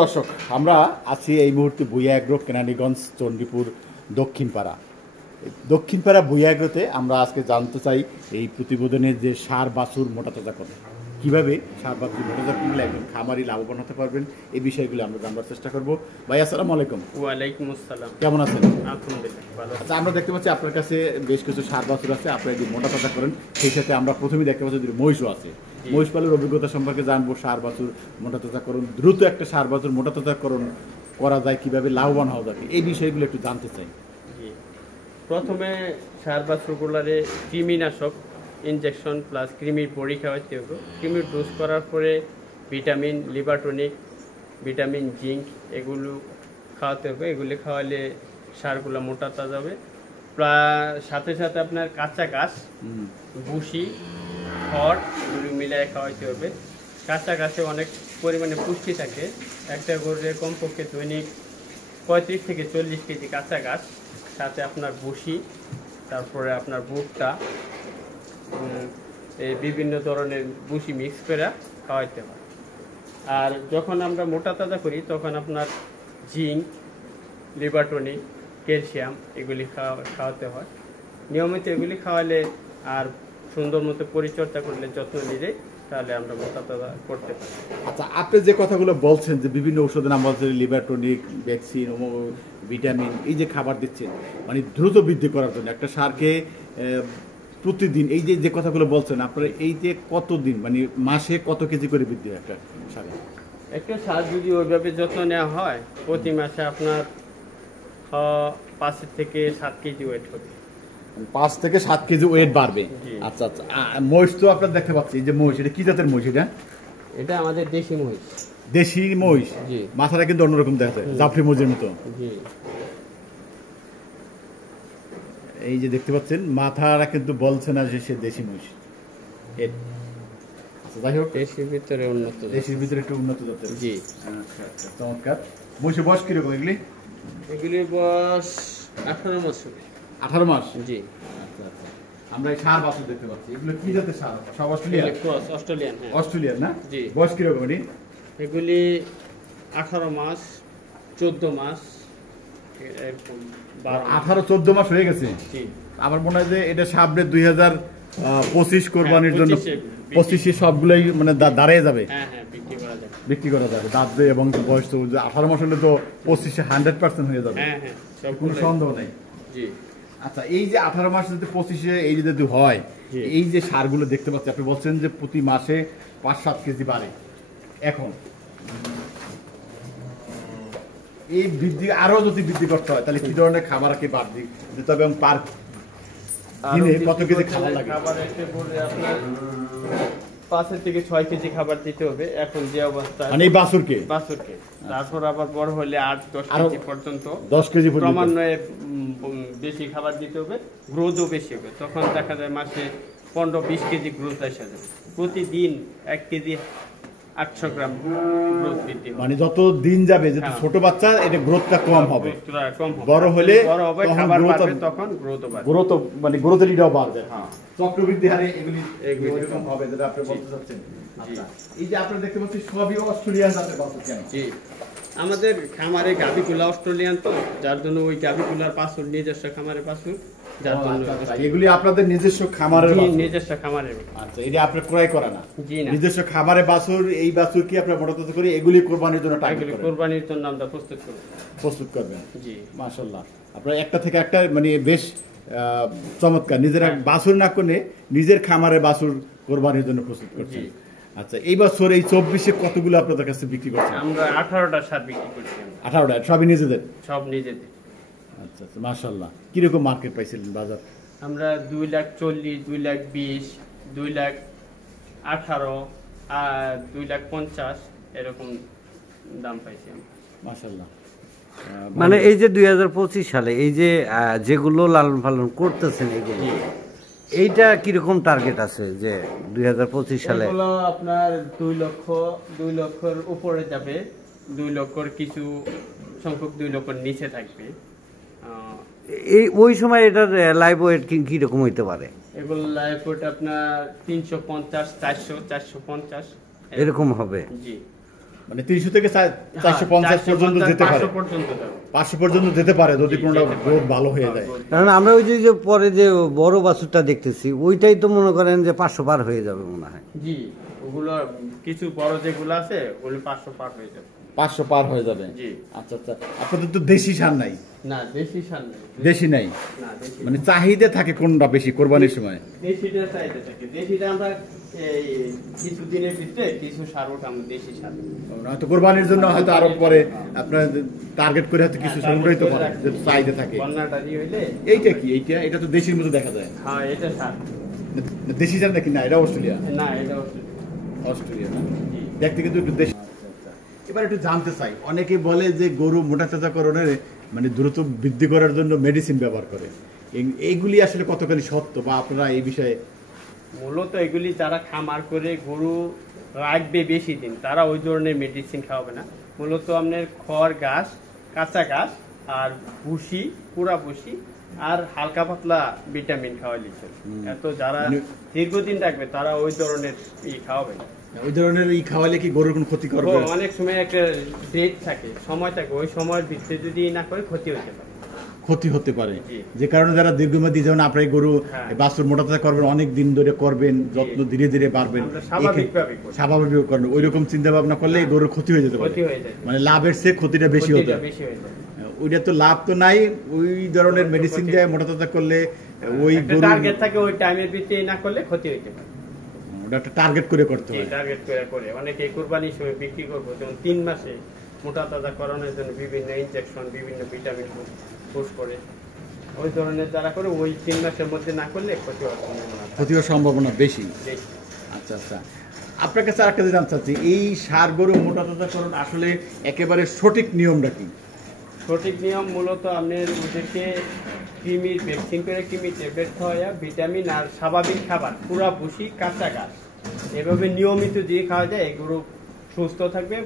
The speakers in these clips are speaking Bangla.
দর্শক, আমরা আছি এই মুহূর্তে ভুইয়া এগ্রো, কেরানীগঞ্জ, চণ্ডীপুর, দক্ষিণপাড়া ভুইয়া এগ্রোতে। আমরা আজকে জানতে চাই এই প্রতিবেদনের যে সার বাছুর মোটা তাজা করে কীভাবে সার বাছুর মোটা তাজা করলে একজন খামারি লাভবান হতে পারবেন, এই বিষয়গুলো আমরা জানবার চেষ্টা করবো। ভাই আসসালামু আলাইকুম। ওয়ালাইকুম আসসালাম। কেমন আছেন? আলহামদুলিল্লাহ ভালো। আচ্ছা, আমরা দেখতে পাচ্ছি আপনার কাছে বেশ কিছু সার বাছুর আছে, আপনারা যদি মোটা তাজা করেন। সেই সাথে আমরা প্রথমেই দেখতে পাচ্ছি যে মহিষও আছে। মহিষ পালের অভিজ্ঞতা সম্পর্কে জানবো। সার বাছুর মোটা তাজা করুন, দ্রুত একটা সার বাছুর মোটা তাজা করুন করা যায়, কিভাবে লাভবান হওয়া যাবে, এই বিষয়গুলো একটু জানতে চাই। প্রথমে সার বাছুরগুলারে কৃমিনাশক ইনজেকশন প্লাস কৃমির বড়ি খাওয়াতে হবে। কৃমির ডোজ করার পরে vitamin, liver tonic, vitamin, zinc এগুলো খাওয়াতে হবে। এগুলি খাওয়ালে সারগুলো মোটা তাজা হবে। সাথে সাথে আপনার কাঁচা ঘাস, ভুসি, খড় এগুলো মিলিয়ে খাওয়াইতে হবে। কাঁচা ঘাসে অনেক পরিমাণে পুষ্টি থাকে। একটা গরুরে কমপক্ষে দৈনিক 35 থেকে 40 কেজি কাঁচা ঘাস, সাথে আপনার ভুসি, তারপরে আপনার ভুট্টা, এই বিভিন্ন ধরনের ভুসি মিক্স করে খাওয়াইতে হয়। আর যখন আমরা মোটা তাজা করি তখন আপনার জিঙ্ক, লিভার টনিক, ক্যালসিয়াম এগুলি খাওয়াতে হয়। নিয়মিত এগুলি খাওয়ালে আর সুন্দর মতো পরিচর্যা করলে, যত্ন নিলে, তাহলে আমরা মোটা তাজা করতে পারি। আচ্ছা, আপনি যে কথাগুলো বলছেন যে বিভিন্ন ওষুধের নাম বলছেন, লিভার টনিক, ভ্যাকসিন, ভিটামিন, এই যে খাবার দিচ্ছেন মানে দ্রুত বৃদ্ধি করার জন্য একটা সারকে প্রতিদিন, এই যে কথাগুলো বলছেন আপনারা, এই যে কতদিন মানে মাসে কত কেজি করে বৃদ্ধি হয় একটা সারে? একটা সার যদি ওইভাবে যত্ন নেওয়া হয়, প্রতি মাসে আপনার 5 থেকে 7 কেজি ওয়েট হবে। 5 থেকে 7 কেজি ওয়েট বাড়বে। আচ্ছা আচ্ছা, মহিষ তো আপনার দেখতে পাচ্ছি, এই যে মহিষ, এটা কি জাতের মহিষ? এটা আমাদের দেশি মহিষ। দেশি মহিষ? জি। মাথাটা কিন্তু অন্যরকম দেখা যায়, জাফরি মহিষের মতো। জি। এই যে দেখতে পাচ্ছেন, মাথাটা কিন্তু বলছে না যে সে দেশি মহিষ। যাই হোক, দেশির ভিতরে উন্নত, দেশির ভিতরে একটু উন্নত জাতের। জি। আচ্ছা আচ্ছা, চমৎকার। মহিষের বয়স কিরকম এগুলি? এগুলির বয়স 18 মাস। 18 মাস? জি। আচ্ছা আচ্ছা, আমরা এই সার বাছুর দেখতে পাচ্ছি, এগুলো কি জাতের সার? সব অস্ট্রেলিয়ান? অস্ট্রেলিয়ান। হ্যাঁ, অস্ট্রেলিয়ান না? জি। বয়স কিরকম এটি? এগুলি 18 মাস, 14 মাস, এরকম 18-14 মাস হয়ে গেছে। জি। আমার মনে হয় যে এটা সামনে 2025 কোরবানির জন্য 25 সবগুলোই মানে দাঁড়িয়ে যাবে। হ্যাঁ হ্যাঁ, বিক্রি করা যাবে। দাঁত দিয়ে এবং বয়স তো 18 মাস হলে তো 25 100% হয়ে যাবে। হ্যাঁ হ্যাঁ, কোনো সন্দেহ নেই। জি। আচ্ছা, এই যে 18 মাস যদি 25 এই যদি হয়, এই যে সারগুলো দেখতে পাচ্ছি, আপনি বলছেন যে প্রতি মাসে 5-7 কেজি বাড়ে। এখন এই বৃদ্ধি আরো যদি বৃদ্ধি করতে হয়, তাহলে কি ধরনের খাবার কি বাড়তি দিতে হবে এবং পার দিনে কত কেজি খাবার লাগে? খাবার একটা বলে আপনার 5 থেকে 6 কেজি খাবার দিতে হবে এখন যে অবস্থা, মানে এই বাছুরকে। তারপর আবার বড় হলে 8-10 কেজি পর্যন্ত, 10 কেজি ক্রমান্বয়ে বেশি খাবার দিতে হবে। গ্রোথও বেশি হবে, তখন দেখা যায় মাসে 15-20 কেজি গ্রোথ আসা যাবে। প্রতিদিন 1 কেজি 800 গ্রাম গ্রোথ বৃদ্ধি হবে। মানে যত দিন যাবে, যত ছোট বাচ্চা, এটা গ্রোথটা কম হবে। বড় হলে খাবার বাড়বে, তখন গ্রোথও বাড়বে। গ্রোথ মানে গ্রোথের এটাও বাড়বে। হ্যাঁ, চক্রবৃদ্ধি হারে এগুলি এরকম হবে, যেটা আপনি বলতে চাচ্ছেন। আচ্ছা, এই যে আপনারা দেখতে পাচ্ছেন সবই অস্ট্রেলিয়ান জাতের বাছুর কেন? জি, আমাদের খামারে গাভীগুলা অস্ট্রেলিয়ান, তো যার জন্য ওই গাভীগুলার বাছুর নিজস্ব খামারে বাছুর, যার জন্য এগুলি আপনাদের নিজস্ব খামারের বাছুর? নিজস্ব খামারের। আচ্ছা, এটা আপনি ক্রয় করা না? জি না, নিজস্ব খামারে বাছুর। এই বাছুর কি আপনারা মোটা তাজা করে এগুলি কোরবানির জন্য টার্গেট করেন? কোরবানির জন্য আমরা প্রস্তুত করবেন। জি, মাশাআল্লাহ। আপনারা একটা থেকে একটা মানে বেশ চমৎকার, নিজেরা বাছুর না করে নিজের খামারে বাছুর কোরবানির জন্য প্রস্তুত করছেন। আচ্ছা, এই বছর এই 24-এ কতগুলো আপনাদের কাছে বিক্রি করছেন? আমরা 18টা সার বিক্রি করছি। 18টা সবই নিজেদের? সব নিজেদের। আচ্ছা আচ্ছা, মাশাআল্লাহ। কিরকম মার্কেট পাইছিলেন বাজার? আমরা 2,40,000, 2,20,000, 2,18,000 আর 2,50,000 এরকম দাম পাইছি আমরা। মাশাআল্লাহ। মানে এই যে 2025 সালে এই যে যেগুলো লালন পালন করতেছেন, এগুলো এইটা কিরকম টার্গেট আছে যে 2025 সালে? এগুলো আপনার 2 লক্ষর উপরে যাবে, 2 লক্ষর কিছু সংখ্যক 2 লক্ষর নিচে থাকবে। এই ওই সময় এটার লাইভ ওয়েট কিরকম হইতে পারে? এগুলো লাইভ ওয়েট আপনার 350, 400, 450 এরকম হবে। জি। মানে 300 থেকে 450 পর্যন্ত যেতে পারে, 500 পর্যন্ত যাবে। 500 পর্যন্ত যেতে পারে যদি জি, কোনটা যেতে পারে। গ্রোথ ভালো হয়ে যায়। কারণ আমরা ওই যে যে পরে যে বড় বাছুরটা দেখতেছি ওইটাই তো মনে করেন যে 500 পার হয়ে যাবে মনে হয়। জি, ওগুলো কিছু বড় যেগুলো আছে ওগুলো 500 পার হয়ে যাবে। 500 পার হয়ে যাবে। জি। আচ্ছা আচ্ছা, আপনাদের তো দেশি সার নাই? না, দেশি সার নেই। দেশি নাই, না, দেশি মানে চাহিদা থাকে কোনটা বেশি কোরবানির সময়? দেশিটা চাইতে থাকে। দেশিটা আমরা এই কিছু দিনের ভিতরে কিছু সার ওঠাম, দেশি সার। হয়তো কোরবানির জন্য হয়তো আরো পরে আপনার টার্গেট করে হয়তো কিছু সার উঠাইতে পারে যেহেতু চাহিদা থাকে। বন্যাটা দিয়ে হইলে এইটা কি? এটা তো দেশির মতো দেখা যায়। হ্যাঁ, এটা সার। দেশি সার নাকি? না, এটা অস্ট্রেলিয়া। না, এটা অস্ট্রেলিয়া না, দেখতে কিন্তু একটু দেশি। এবার একটু জানতে চাই, অনেকে বলে যে গরু মোটা তাজাকরণের মানে দ্রুত বৃদ্ধি করার জন্য মেডিসিন ব্যবহার করে, এইগুলি আসলে কতখানি সত্য বা আপনারা এই বিষয়ে? মূলত এগুলি যারা খামার করে গরু রাখবে বেশি দিন তারা ওই ধরনের মেডিসিন খাওয়াবে না। মূলত আপনার খড় ঘাস, কাঁচা ঘাস আর ভুসি, পুরা ভুসি আর হালকা পাতলা ভিটামিন খাওয়াইলে চলে। এত যারা দীর্ঘদিন রাখবে তারা ওই ধরনের খাওয়াবে না। ওই ধরনের খাওয়ালে কি গরুর কোনো ক্ষতি করবে? অনেক সময় একটা ডেট থাকে, সময় থাকে, ওই সময়ের ভিতরে যদি না করে ক্ষতি হতে পারে। ক্ষতি হতে পারে, জি। যে কারণে যারা দীর্ঘমেয়াদী, যেমন আপনার গরু হ্যাঁ। বাছুর মোটা তাজা করবেন, অনেক দিন ধরে করবেন, যত্ন ধীরে ধীরে বাড়বেন, আমরা স্বাভাবিকভাবে করি। স্বাভাবিক করবেন, ওই রকম চিন্তা ভাবনা করলে গরুর ক্ষতি হয়ে যেতে পারে। ক্ষতি হয়ে যায়। মানে লাভের চেয়ে ক্ষতিটা বেশি হতে ক্ষতিটা পারে। বেশি হয়ে যায়। ওইটা তো লাভ তো নাই, ওই ধরনের মেডিসিন দিয়ে মোটা তাজা করলে ওই একটা গরু টার্গেট থাকে, ওই টাইমের ভিতরে না করলে ক্ষতি হতে পারে। ওটা একটা টার্গেট করে করতে জি, হয়। টার্গেট করে অনেকে কুরবানির সময় বিক্রি করবো, যেমন 3 মাসে মোটা তাজা করানোর জন্য বিভিন্ন ইনজেকশন, বিভিন্ন ভিটামিন পুশ করে, ওই ধরনের যারা করে ওই 3 মাসের মধ্যে না করলে ক্ষতি হওয়ার সম্ভাবনা থাকে ক্ষতি হওয়ার সম্ভাবনা বেশি। বেশি। আচ্ছা আচ্ছা, আপনার কাছে আরেকটা জানতে চাচ্ছি, এই সার গরু মোটা তাজাকরণ আসলে একেবারে সঠিক নিয়মটা কি? সঠিক নিয়ম মূলত আপনার ওদেরকে কৃমির ভ্যাকসিন করে, কৃমি ট্যাবলেট খাওয়া, ভিটামিন আর স্বাভাবিক খাবার, পুরা ভুসি, কাঁচা ঘাস, এভাবে নিয়মিত দিয়ে খাওয়া যায়। এই গরু সুস্থ থাকবে,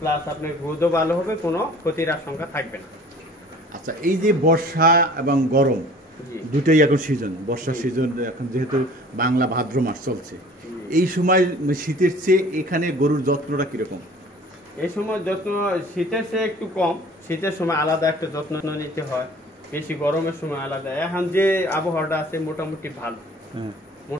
প্লাস আপনার গ্রোথও ভালো হবে, কোনো ক্ষতির আশঙ্কা থাকবে না। আচ্ছা, এই যে বর্ষা এবং গরম জি। দুটোই এখন সিজন, বর্ষার সিজন এখন যেহেতু বাংলা ভাদ্র মাস চলছে, এই সময় শীতের চেয়ে এখানে গরুর যত্নটা কিরকম? এই সময় যত্ন শীতের চেয়ে একটু কম। শীতের সময় আলাদা একটা যত্ন নিতে হয়, বেশি গরমের সময় আলাদা। এখন যে আবহাওয়াটা আছে মোটামুটি ভালো। হ্যাঁ।